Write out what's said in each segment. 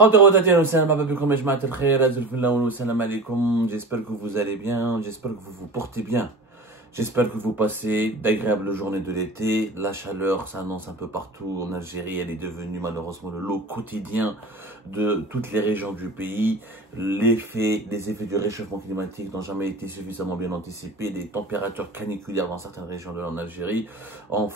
J'espère que vous allez bien, j'espère que vous vous portez bien. J'espère que vous passez d'agréables journées de l'été. La chaleur s'annonce un peu partout en Algérie. Elle est devenue malheureusement le lot quotidien de toutes les régions du pays. Les effets du réchauffement climatique n'ont jamais été suffisamment bien anticipés. Les températures caniculaires dans certaines régions de l'Algérie ont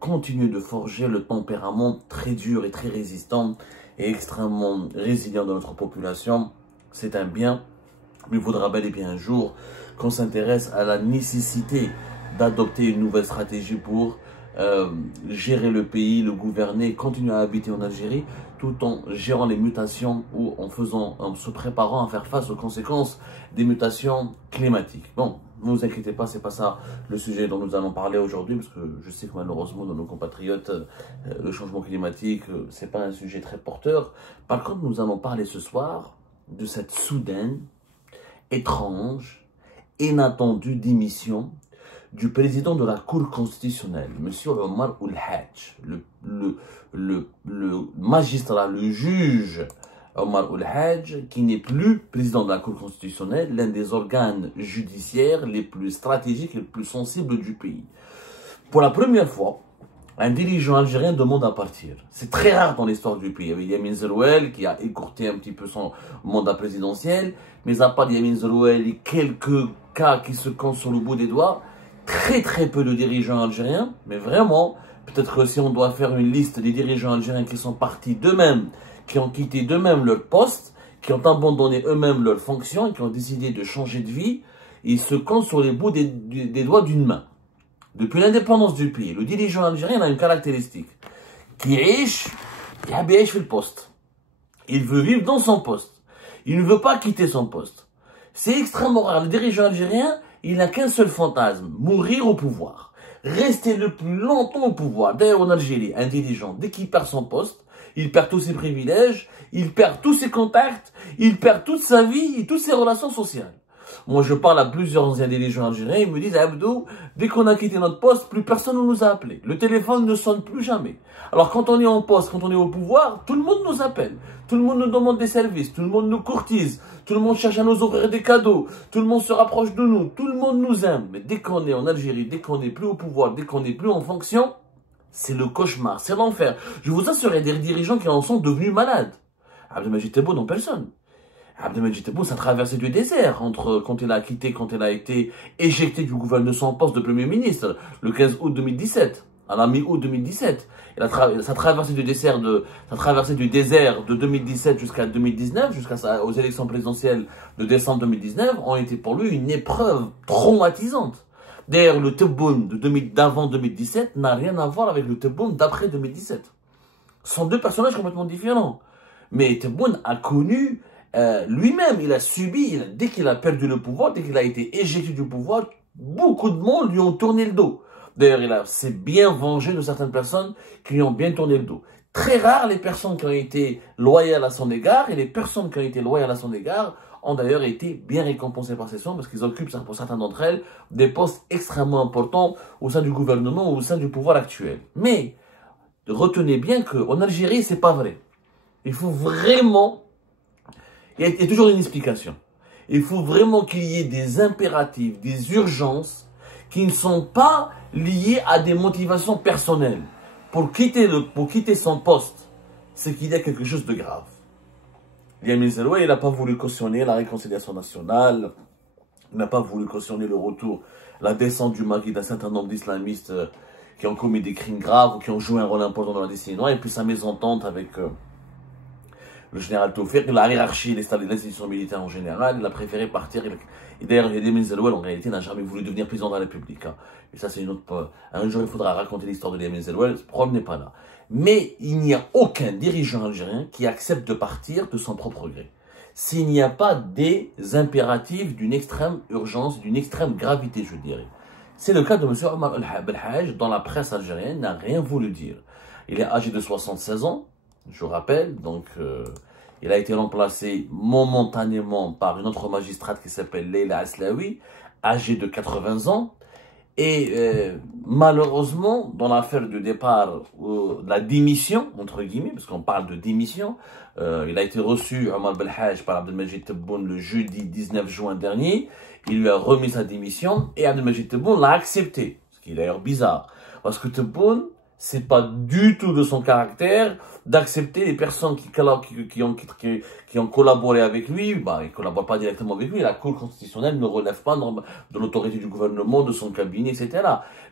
continue de forger le tempérament très dur et très résistant et extrêmement résilient de notre population. C'est un bien, mais il faudra bel et bien un jour qu'on s'intéresse à la nécessité d'adopter une nouvelle stratégie pour gérer le pays, le gouverner, continuer à habiter en Algérie, tout en gérant les mutations ou en se préparant à faire face aux conséquences des mutations climatiques. Bon, ne vous inquiétez pas, c'est pas ça le sujet dont nous allons parler aujourd'hui, parce que je sais que malheureusement dans nos compatriotes, le changement climatique, c'est pas un sujet très porteur. Par contre, nous allons parler ce soir de cette soudaine, étrange, inattendue démission du président de la Cour constitutionnelle, M. Omar Ould-Hadj, le magistrat, le juge Omar Ould-Hadj, qui n'est plus président de la Cour constitutionnelle, l'un des organes judiciaires les plus stratégiques et les plus sensibles du pays. Pour la première fois, un dirigeant algérien demande à partir. C'est très rare dans l'histoire du pays. Il y avait Yamin Zerouel qui a écourté un petit peu son mandat présidentiel, mais à part Yamin Zerouel et quelques cas qui se comptent sur le bout des doigts, très peu de dirigeants algériens, mais vraiment, peut-être que si on doit faire une liste des dirigeants algériens qui sont partis d'eux-mêmes, qui ont quitté d'eux-mêmes leur poste, qui ont abandonné eux-mêmes leurs fonctions, qui ont décidé de changer de vie, ils se comptent sur les bouts des doigts d'une main. Depuis l'indépendance du pays, le dirigeant algérien a une caractéristique, qui est le poste. Il veut vivre dans son poste. Il ne veut pas quitter son poste. C'est extrêmement rare. Le dirigeant algérien, il n'a qu'un seul fantasme, mourir au pouvoir. Rester le plus longtemps au pouvoir. D'ailleurs, en Algérie, un dirigeant, dès qu'il perd son poste, il perd tous ses privilèges, il perd tous ses contacts, il perd toute sa vie et toutes ses relations sociales. Moi, je parle à plusieurs anciens dirigeants algériens, ils me disent, Abdou, dès qu'on a quitté notre poste, plus personne ne nous a appelés. Le téléphone ne sonne plus jamais. Alors, quand on est en poste, quand on est au pouvoir, tout le monde nous appelle. Tout le monde nous demande des services, tout le monde nous courtise, tout le monde cherche à nous offrir des cadeaux, tout le monde se rapproche de nous, tout le monde nous aime. Mais dès qu'on est en Algérie, dès qu'on n'est plus au pouvoir, dès qu'on n'est plus en fonction, c'est le cauchemar, c'est l'enfer. Je vous assure, il y a des dirigeants qui en sont devenus malades. Abdelmadjid Tebboune en personne. Abdelmadjid Tebboune a traversé du désert entre quand il a été éjecté du gouvernement de son poste de Premier ministre le 15 août 2017, à la mi-août 2017. Sa traversée du désert de 2017 jusqu'à 2019, aux élections présidentielles de décembre 2019, ont été pour lui une épreuve traumatisante. D'ailleurs, le Tebboune d'avant 2017 n'a rien à voir avec le Tebboune d'après 2017. Ce sont deux personnages complètement différents. Mais Tebboune a connu lui-même, il a subi, dès qu'il a perdu le pouvoir, dès qu'il a été éjecté du pouvoir, beaucoup de monde lui ont tourné le dos. D'ailleurs, il s'est bien vengé de certaines personnes qui lui ont bien tourné le dos. Très rares les personnes qui ont été loyales à son égard, et les personnes qui ont été loyales à son égard ont d'ailleurs été bien récompensées par ses soins, parce qu'ils occupent, pour certaines d'entre elles, des postes extrêmement importants au sein du gouvernement ou au sein du pouvoir actuel. Mais, retenez bien qu'en Algérie, c'est pas vrai. Il faut vraiment... Il y a toujours une explication. Il faut vraiment qu'il y ait des impératifs, des urgences qui ne sont pas liées à des motivations personnelles. Pour quitter son poste, c'est qu'il y a quelque chose de grave. Yamin Zerouel, il n'a pas voulu cautionner la réconciliation nationale, il n'a pas voulu cautionner le retour, la descente du Mali d'un certain nombre d'islamistes qui ont commis des crimes graves ou qui ont joué un rôle important dans la décennie noire, et puis sa mésentente avec le général Taoufik, la hiérarchie, les institutions militaires en général, il a préféré partir. Et d'ailleurs, Yamin Zerouel, en réalité, n'a jamais voulu devenir président de la République. Hein. Et ça, c'est une autre... Un jour, il faudra raconter l'histoire de Yamin Zerouel. Le problème n'est pas là. Mais il n'y a aucun dirigeant algérien qui accepte de partir de son propre gré. S'il n'y a pas des impératifs d'une extrême urgence, d'une extrême gravité, je dirais. C'est le cas de M. Omar Ould-Hadj, dont la presse algérienne n'a rien voulu dire. Il est âgé de 76 ans. Je rappelle, donc, il a été remplacé momentanément par une autre magistrate qui s'appelle Leila Aslaoui, âgée de 80 ans. Et malheureusement, dans l'affaire du départ, de la démission, entre guillemets, parce qu'on parle de démission, il a été reçu, Omar Belhaj, par Abdelmajid Tebboune le jeudi 19 juin dernier. Il lui a remis sa démission et Abdelmajid Tebboune l'a accepté. Ce qui est d'ailleurs bizarre. Parce que Tebboune, c'est pas du tout de son caractère d'accepter les personnes qui ont collaboré avec lui. Bah, ils collaborent pas directement avec lui. La Cour constitutionnelle ne relève pas de l'autorité du gouvernement, de son cabinet, etc.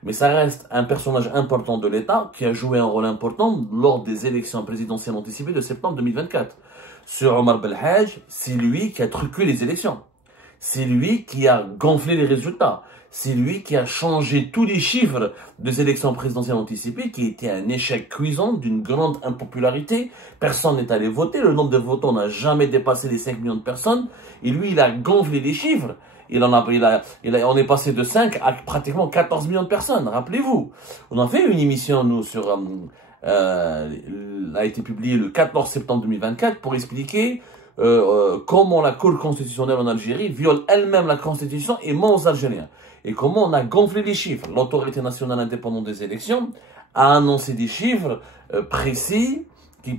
Mais ça reste un personnage important de l'État qui a joué un rôle important lors des élections présidentielles anticipées de septembre 2024. Sur Omar Belhaj, c'est lui qui a truqué les élections. C'est lui qui a gonflé les résultats. C'est lui qui a changé tous les chiffres des élections présidentielles anticipées, qui était un échec cuisant, d'une grande impopularité. Personne n'est allé voter. Le nombre de votants n'a jamais dépassé les 5 millions de personnes. Et lui, il a gonflé les chiffres. On est passé de 5 à pratiquement 14 millions de personnes. Rappelez-vous. On a fait une émission, nous, a été publiée le 14 septembre 2024 pour expliquer comment la Cour constitutionnelle en Algérie viole elle-même la Constitution et ment aux Algériens. Et comment on a gonflé les chiffres. L'autorité nationale indépendante des élections a annoncé des chiffres précis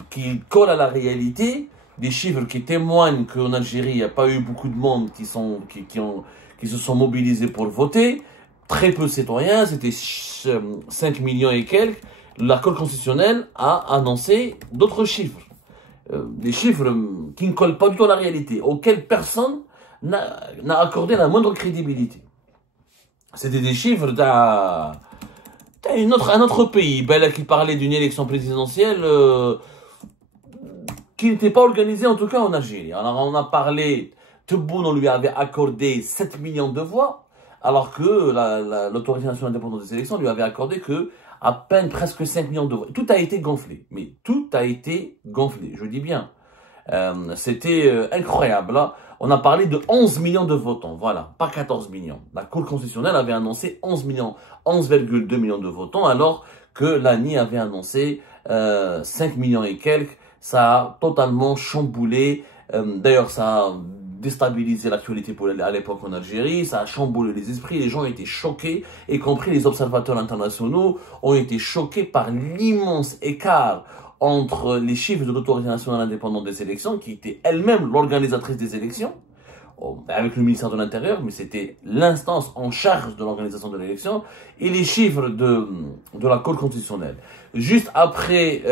qui collent à la réalité, des chiffres qui témoignent qu'en Algérie, il n'y a pas eu beaucoup de monde qui se sont mobilisés pour voter. Très peu de citoyens, c'était 5 millions et quelques. La Cour constitutionnelle a annoncé d'autres chiffres. Des chiffres qui ne collent pas du tout à la réalité, auxquels personne n'a accordé la moindre crédibilité. C'était des chiffres d'un autre pays, qui parlait d'une élection présidentielle qui n'était pas organisée, en tout cas en Algérie. Alors on a parlé, Tebboune, on lui avait accordé 7 millions de voix, alors que l'autorité nationale indépendante des élections lui avait accordé que à peine presque 5 millions de voix. Tout a été gonflé, mais tout a été gonflé, je dis bien. C'était incroyable. Là, on a parlé de 11 millions de votants, voilà, pas 14 millions. La Cour constitutionnelle avait annoncé 11,2 millions de votants, alors que l'ANI avait annoncé 5 millions et quelques. Ça a totalement chamboulé. D'ailleurs, ça a déstabilisé l'actualité à l'époque en Algérie, ça a chamboulé les esprits, les gens ont été choqués, y compris les observateurs internationaux ont été choqués par l'immense écart entre les chiffres de l'autorité nationale indépendante des élections, qui était elle-même l'organisatrice des élections, avec le ministère de l'Intérieur, mais c'était l'instance en charge de l'organisation de l'élection, et les chiffres de la Cour constitutionnelle. Juste après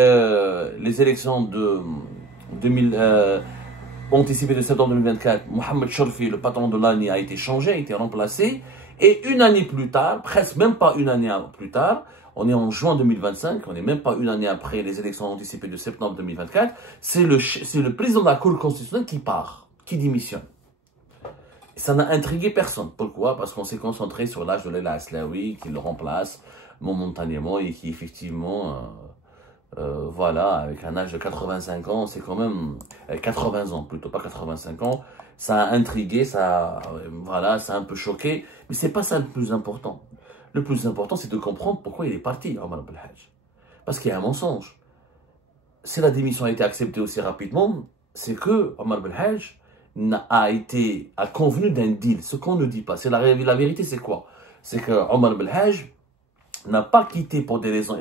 les élections de 2000, anticipées de septembre 2024, Mohamed Chorfi, le patron de l'ANI, a été changé, a été remplacé, et une année plus tard, presque même pas une année plus tard, on est en juin 2025, on n'est même pas une année après les élections anticipées de septembre 2024, c'est le président de la Cour constitutionnelle qui part, qui démissionne. Ça n'a intrigué personne. Pourquoi? Parce qu'on s'est concentré sur l'âge de Leila Aslaoui, qui le remplace momentanément et qui effectivement, voilà, avec un âge de 85 ans, c'est quand même 80 ans plutôt, pas 85 ans. Ça a intrigué, voilà, ça a un peu choqué, mais c'est pas ça le plus important. Le plus important, c'est de comprendre pourquoi il est parti, Omar Belhaj. Parce qu'il y a un mensonge. Si la démission a été acceptée aussi rapidement, c'est que Omar Belhaj a convenu d'un deal. Ce qu'on ne dit pas. La vérité, c'est quoi? C'est que Omar Belhaj n'a pas quitté pour des raisons.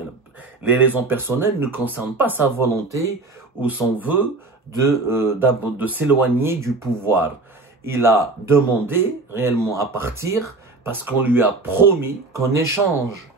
Les raisons personnelles ne concernent pas sa volonté ou son vœu de s'éloigner du pouvoir. Il a demandé réellement à partir parce qu'on lui a promis qu'en échange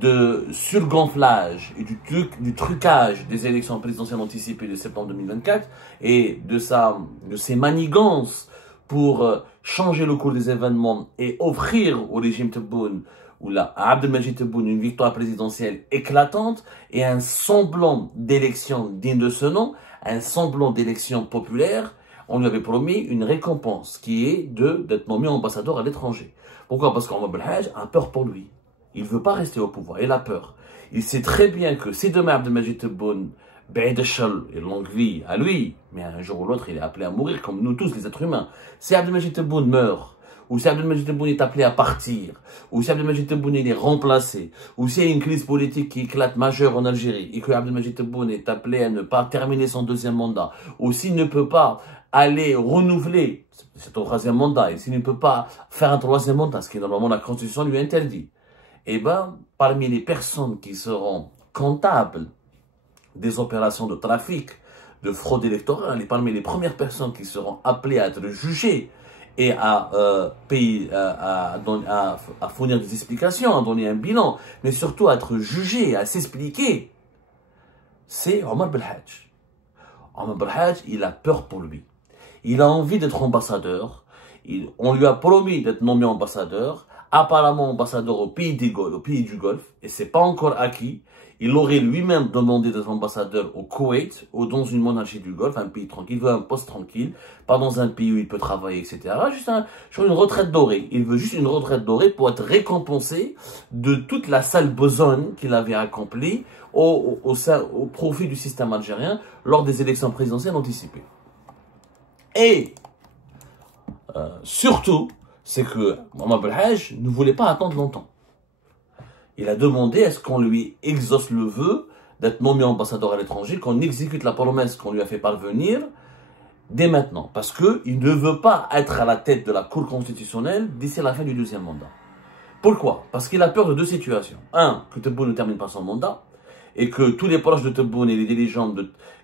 de surgonflage et du trucage des élections présidentielles anticipées de septembre 2024 et de ses manigances pour changer le cours des événements et offrir au régime Tebboune ou à Abdelmajid Tebboune une victoire présidentielle éclatante et un semblant d'élection digne de ce nom, un semblant d'élection populaire, on lui avait promis une récompense qui est d'être nommé ambassadeur à l'étranger. Pourquoi? Parce qu'Omar Belhaj a peur pour lui. Il ne veut pas rester au pouvoir, il a peur. Il sait très bien que si demain Abdelmajid Tebboune, Be'edechal et longue vie à lui, mais un jour ou l'autre il est appelé à mourir comme nous tous les êtres humains. Si Abdelmajid Tebboune meurt, ou si Abdelmajid Tebboune est appelé à partir, ou si Abdelmajid Tebboune est remplacé, ou s'il y a une crise politique qui éclate majeure en Algérie, et que Abdelmajid Tebboune est appelé à ne pas terminer son deuxième mandat, ou s'il ne peut pas aller renouveler son troisième mandat, et s'il ne peut pas faire un troisième mandat, ce qui normalement la Constitution lui interdit, eh ben, parmi les personnes qui seront comptables des opérations de trafic, de fraude électorale, et parmi les premières personnes qui seront appelées à être jugées et à fournir des explications, à donner un bilan, mais surtout à être jugées, à s'expliquer, c'est Omar Belhadj. Omar Belhadj, il a peur pour lui. Il a envie d'être ambassadeur. On lui a promis d'être nommé ambassadeur. Apparemment ambassadeur au pays du Golfe, et c'est pas encore acquis. Il aurait lui-même demandé d'être ambassadeur au Koweït, ou dans une monarchie du Golfe, un pays tranquille. Il veut un poste tranquille, pas dans un pays où il peut travailler, etc. Juste une retraite dorée. Il veut juste une retraite dorée pour être récompensé de toute la sale besogne qu'il avait accomplie au profit du système algérien lors des élections présidentielles anticipées. Et surtout, c'est que Omar Belhadj ne voulait pas attendre longtemps. Il a demandé à ce qu'on lui exauce le vœu d'être nommé ambassadeur à l'étranger, qu'on exécute la promesse qu'on lui a fait parvenir dès maintenant. Parce qu'il ne veut pas être à la tête de la Cour constitutionnelle d'ici la fin du deuxième mandat. Pourquoi? Parce qu'il a peur de deux situations. Un, que Tebboune ne termine pas son mandat, et que tous les proches de Tebboune et les dirigeants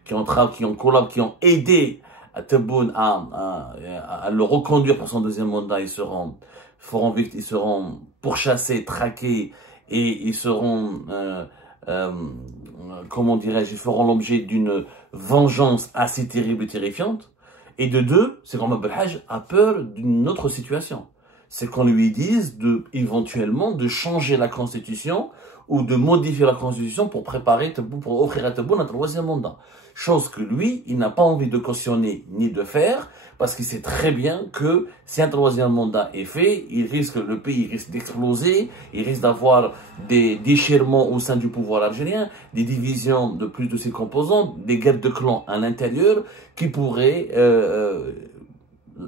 qui ont aidé à Tebboune à le reconduire pour son deuxième mandat, ils seront pourchassés, traqués, et ils seront, comment dirais-je, ils feront l'objet d'une vengeance assez terrible et terrifiante. Et de deux, c'est qu'Omar Belhadj a peur d'une autre situation. C'est qu'on lui dise éventuellement de changer la Constitution ou de modifier la Constitution pour préparer Tebboune, pour offrir à Tebboune un troisième mandat. Chose que lui, il n'a pas envie de cautionner ni de faire, parce qu'il sait très bien que si un troisième mandat est fait, le pays risque d'exploser, il risque d'avoir des déchirements au sein du pouvoir algérien, des divisions de plus de ses composants, des guerres de clans à l'intérieur qui pourraient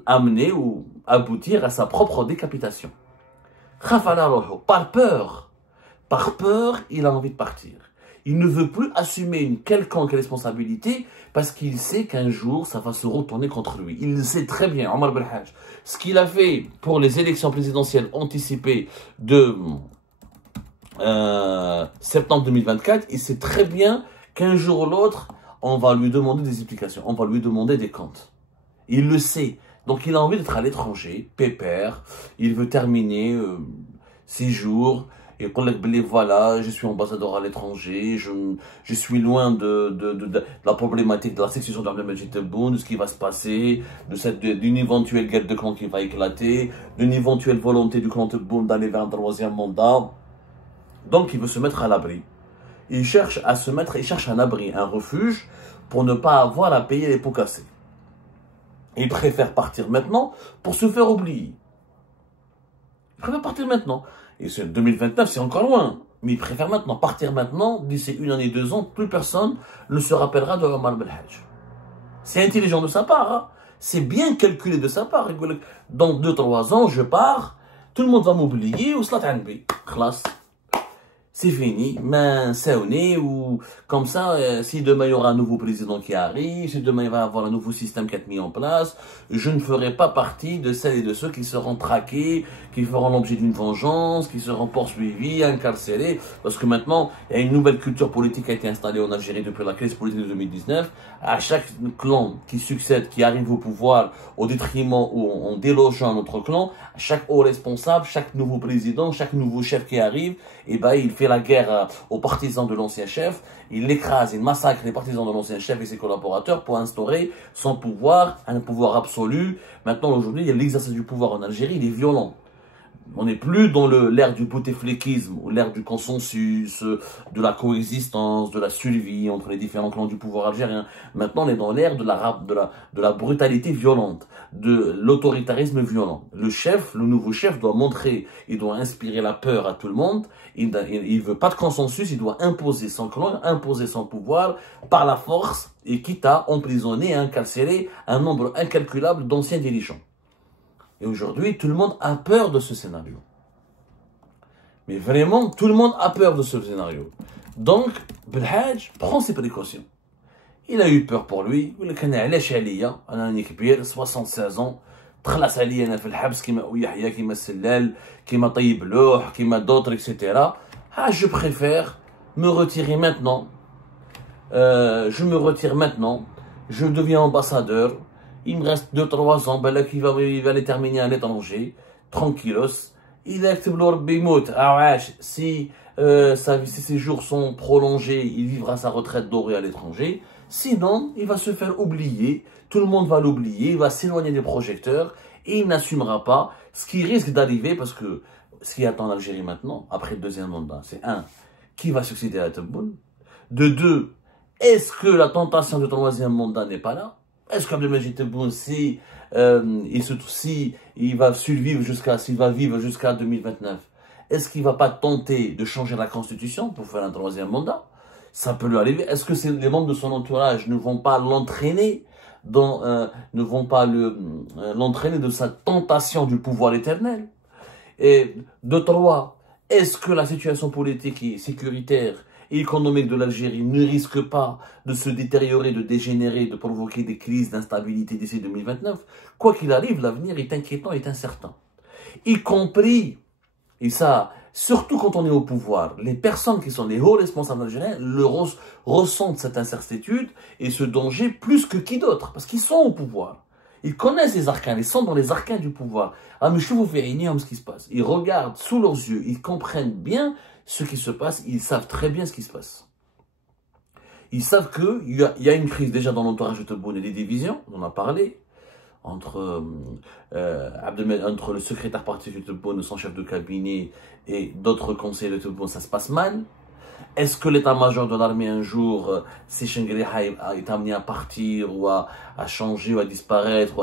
amener ou aboutir à sa propre décapitation. Par peur, il a envie de partir. Il ne veut plus assumer une quelconque responsabilité parce qu'il sait qu'un jour, ça va se retourner contre lui. Il le sait très bien, Omar Belhadj. Ce qu'il a fait pour les élections présidentielles anticipées de septembre 2024, il sait très bien qu'un jour ou l'autre, on va lui demander des explications, on va lui demander des comptes. Il le sait. Donc il a envie d'être à l'étranger, pépère. Il veut terminer 6 jours. Et pour voilà, je suis ambassadeur à l'étranger, je suis loin de la problématique de la succession d'Abdelmajid Tebboune, de ce qui va se passer, d'une éventuelle guerre de clan qui va éclater, d'une éventuelle volonté du clan Tebboune d'aller vers un troisième mandat. Donc il veut se mettre à l'abri. Il cherche un abri, un refuge, pour ne pas avoir à payer les pots cassés. Il préfère partir maintenant pour se faire oublier. Il préfère partir maintenant. Et c'est 2029, c'est encore loin. Mais il préfère maintenant partir maintenant. D'ici 1 année, 2 ans, plus personne ne se rappellera de Omar Belhadj. C'est intelligent de sa part. Hein? C'est bien calculé de sa part. Dans 2-3 ans, je pars. Tout le monde va m'oublier. Ou classe. C'est fini, main saoné, ou comme ça, si demain il y aura un nouveau président qui arrive, si demain il va y avoir un nouveau système qui est mis en place, je ne ferai pas partie de celles et de ceux qui seront traqués, qui feront l'objet d'une vengeance, qui seront poursuivis, incarcérés, parce que maintenant, il y a une nouvelle culture politique qui a été installée en Algérie depuis la crise politique de 2019. À chaque clan qui succède, qui arrive au pouvoir, au détriment ou en délogeant un autre clan, chaque haut responsable, chaque nouveau président, chaque nouveau chef qui arrive, et ben il fait la guerre aux partisans de l'ancien chef, il écrase, il massacre les partisans de l'ancien chef et ses collaborateurs pour instaurer son pouvoir, un pouvoir absolu. Maintenant, aujourd'hui, l'exercice du pouvoir en Algérie, il est violent. On n'est plus dans l'ère du bouteflekisme, ou l'ère du consensus, de la coexistence, de la survie entre les différents clans du pouvoir algérien. Maintenant, on est dans l'ère de la brutalité violente, de l'autoritarisme violent. Le nouveau chef doit montrer, il doit inspirer la peur à tout le monde. Il ne veut pas de consensus, il doit imposer son clan, imposer son pouvoir par la force, et quitte à emprisonner et incarcérer un nombre incalculable d'anciens dirigeants. Et aujourd'hui, tout le monde a peur de ce scénario. Mais vraiment, tout le monde a peur de ce scénario. Donc, Belhadj prend ses précautions. Il a eu peur pour lui. Il a 76 ans, تخلص عليا انا في الحبس كيما يحيى كيما السلال كيما طيب لوح كيما دوتر اكسيتيرا. Je préfère me retirer maintenant. Je me retire maintenant. Je deviens ambassadeur. Il me reste 2-3 ans. Ben là, il va les terminer à l'étranger. Tranquillos. Il a si ses jours sont prolongés, il vivra sa retraite dorée à l'étranger. Sinon, il va se faire oublier. Tout le monde va l'oublier. Il va s'éloigner des projecteurs. Et il n'assumera pas ce qui risque d'arriver parce que ce qui attend l'Algérie maintenant, après le deuxième mandat, c'est 1. Qui va succéder à Tebboune? De 2. Est-ce que la tentation du troisième mandat n'est pas là? Est-ce qu'Abdelmajid Tebboune, si il va survivre s'il va vivre jusqu'à 2029, est-ce qu'il ne va pas tenter de changer la constitution pour faire un troisième mandat? Ça peut lui arriver. Est-ce que les membres de son entourage ne vont pas l'entraîner l'entraîner de sa tentation du pouvoir éternel? Et de 3, est-ce que la situation politique et sécuritaire et économique de l'Algérie ne risque pas de se détériorer, de dégénérer, de provoquer des crises d'instabilité d'ici 2029? Quoi qu'il arrive, l'avenir est inquiétant, est incertain. Y compris, et ça, surtout quand on est au pouvoir, les personnes qui sont les hauts responsables algériens ressentent cette incertitude et ce danger plus que qui d'autre, parce qu'ils sont au pouvoir. Ils connaissent les arcanes, ils sont dans les arcanes du pouvoir. Ah, mais je vous fais ce qui se passe. Ils regardent sous leurs yeux, ils comprennent bien ce qui se passe, ils savent très bien ce qui se passe. Ils savent qu'il y a une crise déjà dans l'entourage de Tebboune et des divisions, on en a parlé, entre le secrétaire particulier de Tebboune, son chef de cabinet et d'autres conseillers de Tebboune, ça se passe mal. Est-ce que l'état-major de l'armée un jour, si Chengriha est amené à partir ou à changer ou à disparaître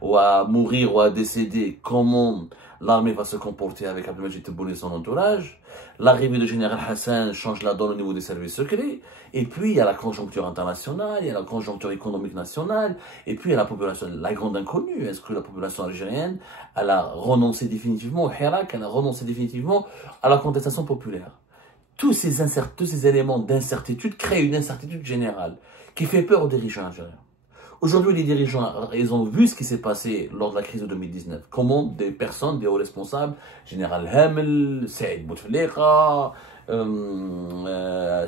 ou à mourir ou à décéder, comment l'armée va se comporter avec Abdelmajid Tebboune et son entourage? L'arrivée de général Hassan change la donne au niveau des services secrets. Et puis il y a la conjoncture internationale, il y a la conjoncture économique nationale, et puis il y a la population, la grande inconnue. Est-ce que la population algérienne, elle a renoncé définitivement au Hirak, elle a renoncé définitivement à la contestation populaire? Tous ces éléments d'incertitude créent une incertitude générale qui fait peur aux dirigeants algériens. Aujourd'hui, les dirigeants, ils ont vu ce qui s'est passé lors de la crise de 2019. Comment des personnes, des hauts responsables, Général Hamel, Saïd Bouteflika,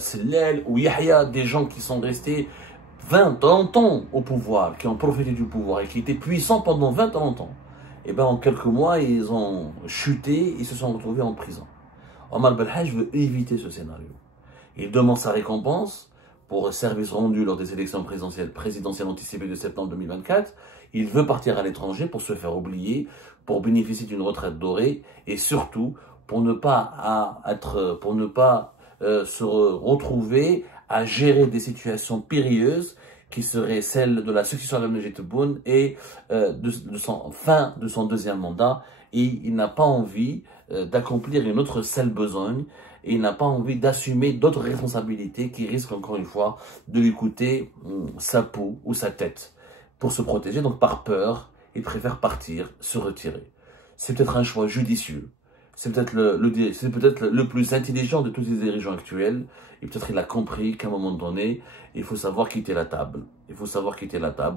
Sellel ou Yahya, des gens qui sont restés 20-30 ans au pouvoir, qui ont profité du pouvoir et qui étaient puissants pendant 20-30 ans. Et bien en quelques mois, ils ont chuté, ils se sont retrouvés en prison. Omar Belhaj veut éviter ce scénario. Il demande sa récompense pour service rendu lors des élections présidentielles anticipées de septembre 2024. Il veut partir à l'étranger pour se faire oublier, pour bénéficier d'une retraite dorée et surtout pour ne pas se retrouver à gérer des situations périlleuses qui seraient celles de la succession d'Abdelmajid Tebboune et de son deuxième mandat. Et il n'a pas envie d'accomplir une autre sale besogne et il n'a pas envie d'assumer d'autres responsabilités qui risquent encore une fois de lui coûter sa peau ou sa tête. Pour se protéger, donc par peur, il préfère partir, se retirer. C'est peut-être un choix judicieux. C'est peut-être le plus intelligent de tous les dirigeants actuels. Et peut-être il a compris qu'à un moment donné, il faut savoir quitter la table. Il faut savoir quitter la table.